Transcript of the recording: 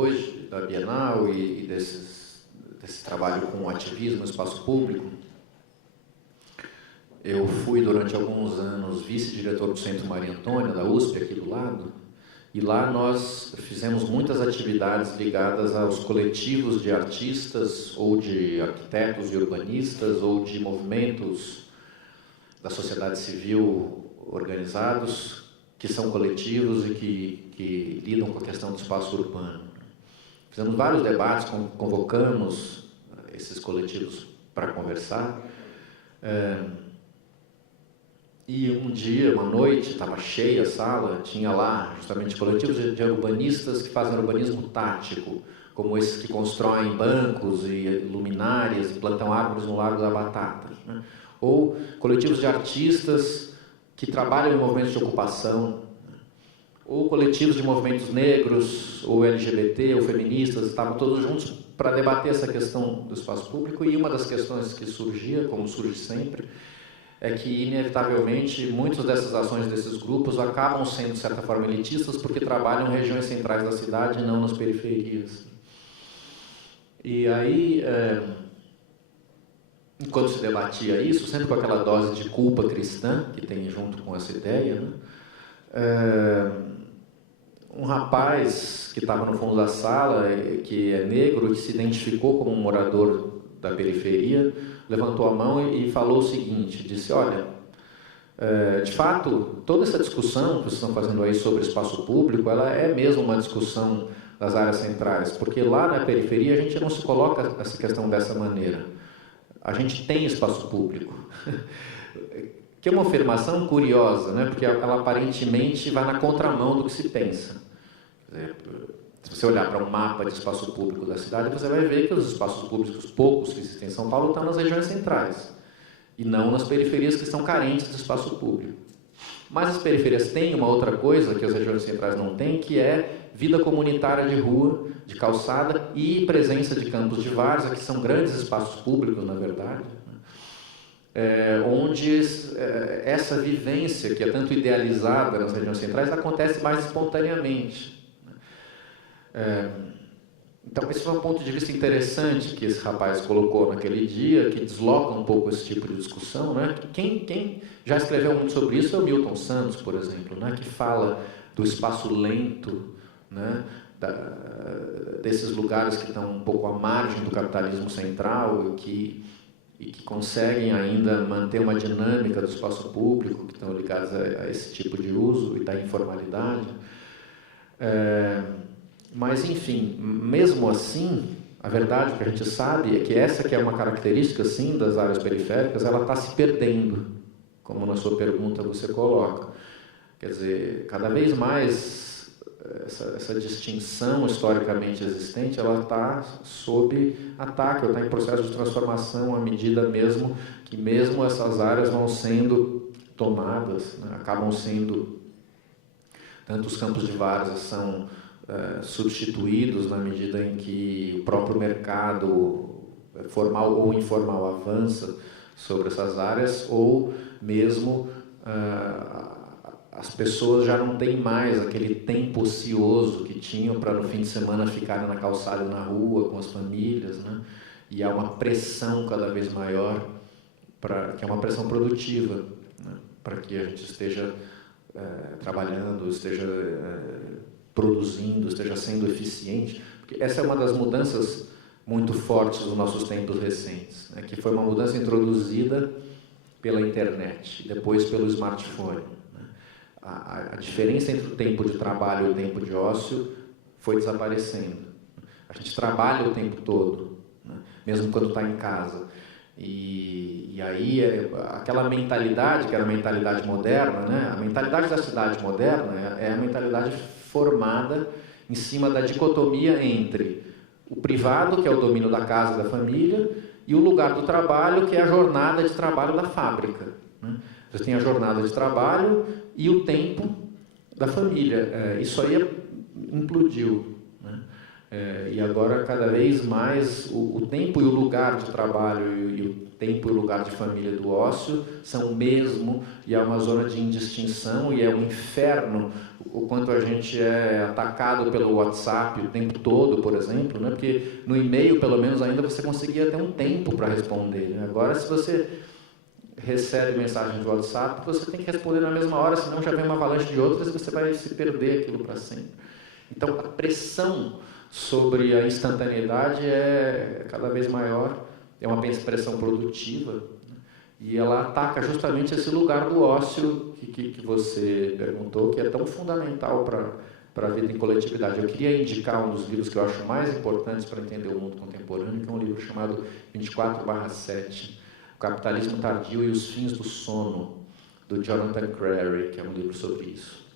depois da Bienal e desse trabalho com ativismo no espaço público, eu fui durante alguns anos vice-diretor do Centro Maria Antônia, da USP, aqui do lado, e lá nós fizemos muitas atividades ligadas aos coletivos de artistas, ou de arquitetos e urbanistas, ou de movimentos da sociedade civil organizados, que são coletivos e que lidam com a questão do espaço urbano. Fizemos vários debates, convocamos esses coletivos para conversar. E um dia, uma noite, estava cheia a sala, tinha lá justamente coletivos de urbanistas que fazem urbanismo tático, como esses que constroem bancos e luminárias e plantam árvores no Largo da Batata, né? Ou coletivos de artistas que trabalham em movimentos de ocupação, ou coletivos de movimentos negros, ou LGBT, ou feministas, estavam todos juntos para debater essa questão do espaço público. E uma das questões que surgia, como surge sempre, é que, inevitavelmente, muitas dessas ações desses grupos acabam sendo, de certa forma, elitistas, porque trabalham em regiões centrais da cidade e não nas periferias. E aí, enquanto se debatia isso, sempre com aquela dose de culpa cristã que tem junto com essa ideia, né? Um rapaz que estava no fundo da sala, que é negro, que se identificou como um morador da periferia, levantou a mão e falou o seguinte, disse, olha, de fato, toda essa discussão que vocês estão fazendo aí sobre espaço público, ela é mesmo uma discussão das áreas centrais, porque lá na periferia a gente não se coloca essa questão dessa maneira. A gente tem espaço público. Que é uma afirmação curiosa, né? Porque ela aparentemente vai na contramão do que se pensa. Se você olhar para um mapa de espaço público da cidade, você vai ver que os espaços públicos, poucos que existem em São Paulo, estão nas regiões centrais, e não nas periferias que estão carentes de espaço público. Mas as periferias têm uma outra coisa que as regiões centrais não têm, que é vida comunitária de rua, de calçada e presença de campos de várzea, que são grandes espaços públicos, na verdade, onde essa vivência, que é tanto idealizada nas regiões centrais, acontece mais espontaneamente. Então, esse foi um ponto de vista interessante que esse rapaz colocou naquele dia, que desloca um pouco esse tipo de discussão, né? Quem já escreveu muito sobre isso é o Milton Santos, por exemplo, né? Que fala do espaço lento, né? Desses lugares que estão um pouco à margem do capitalismo central e que conseguem ainda manter uma dinâmica do espaço público, que estão ligados a esse tipo de uso e da informalidade. Mas, enfim, mesmo assim, a verdade que a gente sabe é que essa que é uma característica, sim, das áreas periféricas, ela está se perdendo, como na sua pergunta você coloca. Quer dizer, cada vez mais essa distinção historicamente existente, ela está sob ataque, ela está em processo de transformação à medida mesmo que mesmo essas áreas vão sendo tomadas, né, acabam sendo, tanto os campos de várzea são substituídos na medida em que o próprio mercado formal ou informal avança sobre essas áreas, ou mesmo as pessoas já não têm mais aquele tempo ocioso que tinham para no fim de semana ficarem na calçada, na rua, com as famílias, né? E há uma pressão cada vez maior, que é uma pressão produtiva, né? Para que a gente esteja trabalhando, esteja produzindo, esteja sendo eficiente. Porque essa é uma das mudanças muito fortes dos nossos tempos recentes, né? Que foi uma mudança introduzida pela internet, depois pelo smartphone. A diferença entre o tempo de trabalho e o tempo de ócio foi desaparecendo. A gente trabalha o tempo todo, né? Mesmo quando está em casa. E aí, aquela mentalidade, que era a mentalidade moderna, né? A mentalidade da cidade moderna é a mentalidade formada em cima da dicotomia entre o privado, que é o domínio da casa e da família, e o lugar do trabalho, que é a jornada de trabalho da fábrica, né? Você tem a jornada de trabalho e o tempo da família. Isso aí implodiu, né? E agora, cada vez mais, o tempo e o lugar de trabalho e o tempo e o lugar de família do ócio são o mesmo, e é uma zona de indistinção, e é um inferno o quanto a gente é atacado pelo WhatsApp o tempo todo, por exemplo, né? Porque no e-mail, pelo menos, ainda você conseguia ter um tempo para responder, né? Agora, se você recebe mensagem do WhatsApp, você tem que responder na mesma hora, senão já vem uma avalanche de outras e você vai se perder aquilo para sempre. Então, a pressão sobre a instantaneidade é cada vez maior, é uma pressão produtiva, né? E ela ataca justamente esse lugar do ócio que você perguntou, que é tão fundamental para a vida em coletividade. Eu queria indicar um dos livros que eu acho mais importantes para entender o mundo contemporâneo, que é um livro chamado 24/7, O Capitalismo Tardio e os Fins do Sono, do Jonathan Crary, que é um livro sobre isso.